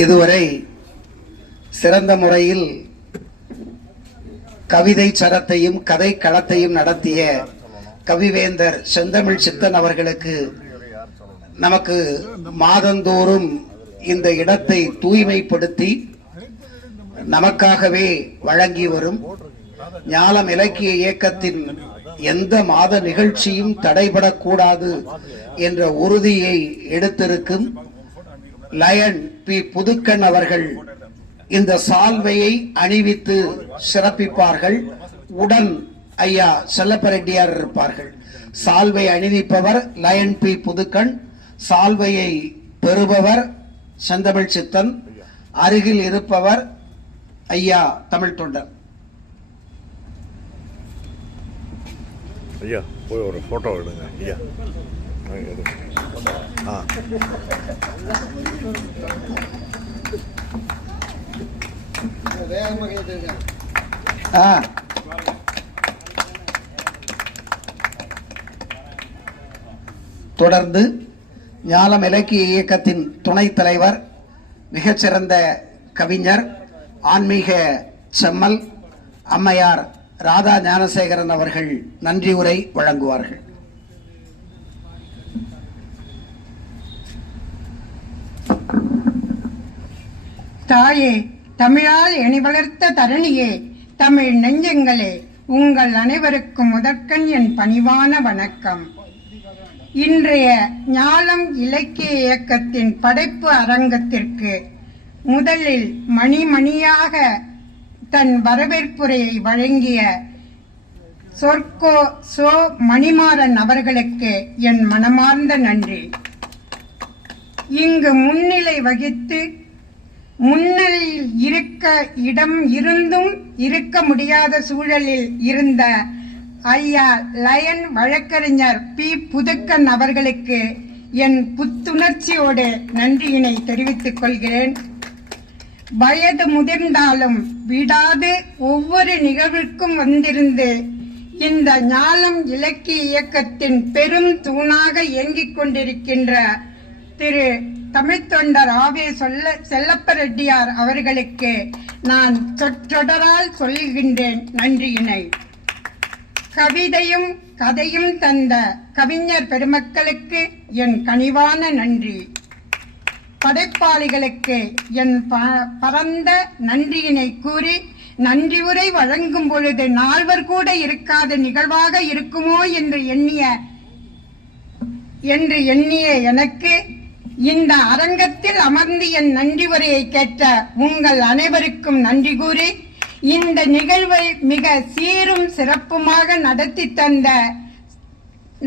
இதுவரை சிறந்த முறையில் கவிதை சரத்தையும் கதை களத்தையும் நடத்திய கவிவேந்தர் செந்தமிழ் சித்தன் அவர்களுக்கு நமக்கு மாதந்தோறும் இந்த இடத்தை தூய்மைப்படுத்தி நமக்காகவே வழங்கி வரும் ஞாலம் இலக்கிய இயக்கத்தின் எந்த மாத நிகழ்ச்சியும் தடைபடக்கூடாது என்ற உறுதியை எடுத்திருக்கும் லயன் பி புதுக்கன் அவர்கள் இந்த சால்வையை அணிவித்து சிறப்பிப்பார்கள். உடன் ஐயா செல்லப்பரெட்டியார் இருப்பார்கள். சால்வை அணிவிப்பவர் லயன் பி புதுக்கன், சால்வையை பெறுபவர் செந்தமிழ் சித்தன், அருகில் இருப்பவர் ஐயா தமிழ் தொண்டர். ஐயா போய் ஒரு போட்டோ எடுங்க ஐயா. தொடர்ந்து ஞாலம் இலக்கிய இயக்கத்தின் துணைத் தலைவர், மிகச்சிறந்த கவிஞர், ஆன்மீக செம்மல் அம்மையார் ராதா ஞானசேகரன் அவர்கள் நன்றி உரை வழங்குவார்கள். தாயே, தமிழால் எணி வளர்த்த தரணியே, தமிழ் நெஞ்சங்களே, உங்கள் அனைவருக்கும் முதற்கண் என் பணிவான வணக்கம். இன்றைய ஞாலம் இலக்கிய இயக்கத்தின் படைப்பு அரங்கத்திற்கு முதலில் மணிமணியாக தன் வரவேற்புரையை வழங்கிய சொர்க்கோ சோ மணிமாறன் அவர்களுக்கு என் மனமார்ந்த நன்றி. இங்கு முன்னிலை வகித்து முன்னிலையில் இருக்க இடம் இருந்தும் இருக்க முடியாத சூழலில் இருந்த ஐயா லயன் வழக்கறிஞர் பி புதுக்கன் அவர்களுக்கு என் புத்துணர்ச்சியோடு நன்றியினை தெரிவித்துக் கொள்கிறேன். வயது முதிர்ந்தாலும் விடாது ஒவ்வொரு நிகழ்விற்கும் வந்திருந்து இந்த ஞாலம் இலக்கிய இயக்கத்தின் பெரும் தூணாக இயங்கிக் கொண்டிருக்கின்ற திரு தமிழ் தொண்டர் ஆவே செல்லப்பரெட்டியார் அவர்களுக்கு நான் சொற்றொடரால் சொல்கின்றேன் நன்றியினை. கவிதையும் கதையும் தந்த கவிஞர் பெருமக்களுக்கு என் கனிவான நன்றி. படைப்பாளிகளுக்கு என் பரந்த நன்றியினை கூறி, நன்றி உரை வழங்கும் பொழுது நால்வர் கூட இருக்காத நிகழ்வாக இருக்குமோ என்று எண்ணிய எனக்கு இந்த அரங்கத்தில் அமர்ந்து என் நன்றி உரையை கேட்ட உங்கள் அனைவருக்கும் நன்றி கூறி, இந்த நிகழ்வை மிக சீரும் சிறப்புமாக நடத்தி தந்த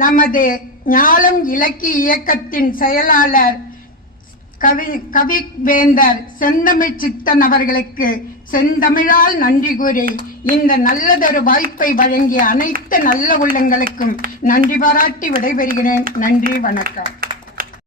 நமது ஞாலம் இலக்கிய இயக்கத்தின் செயலாளர் கவிவேந்தர் செந்தமிழ் சித்தன் அவர்களுக்கு செந்தமிழால் நன்றி கூறி, இந்த நல்லதொரு வாய்ப்பை வழங்கிய அனைத்து நல்ல உள்ளங்களுக்கும் நன்றி பாராட்டி விடைபெறுகிறேன். நன்றி, வணக்கம்.